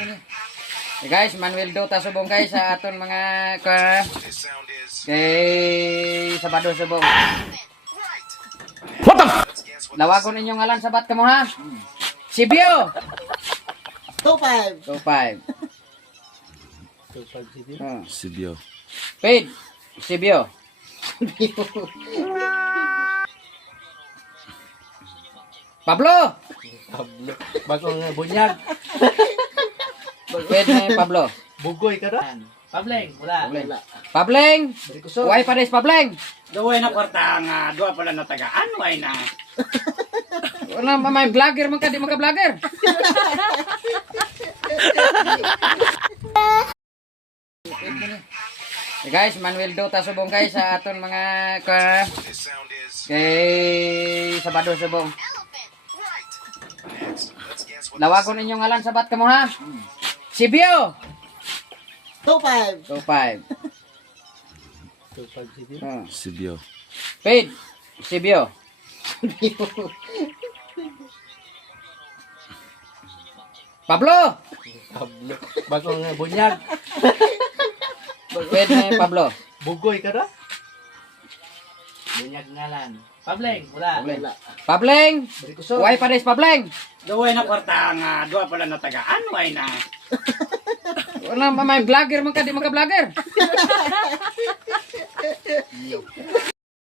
Hey guys, Manuel Dota subong guys sa aton mga kay Sabado subong. What the? Lawagon inyong ngalan sabat kamo ha. Sibyo. 25. 25. Sibyo. Paid. Sibyo. Pablo. Bagong bunyag. Paid na yung Pablo. Bugoy ka na. Pableng, wala. Pableng. Why pa rin Pableng? Gawin na kwarta nga, doa pala na tagaan, why na? Wala may vlogger man ka, di man ka vlogger. Hey guys, Manuel Dota subong guys sa aton mga kay Sabado subong. Lawagon inyong ngalan sabat kamo ha. Sibyo. 25. 25. Sibyo. Paid. Sibyo. Pablo. Bagong bunyag. Paid na yung Pablo. Bugoy ka na. Bunyag ngalan. Pableng, wala. Pableng. Why pa rin Pableng? Gawin na kwarta nga, doa pala na tagaan, why na? Wala may vlogger man ka, di man ka vlogger.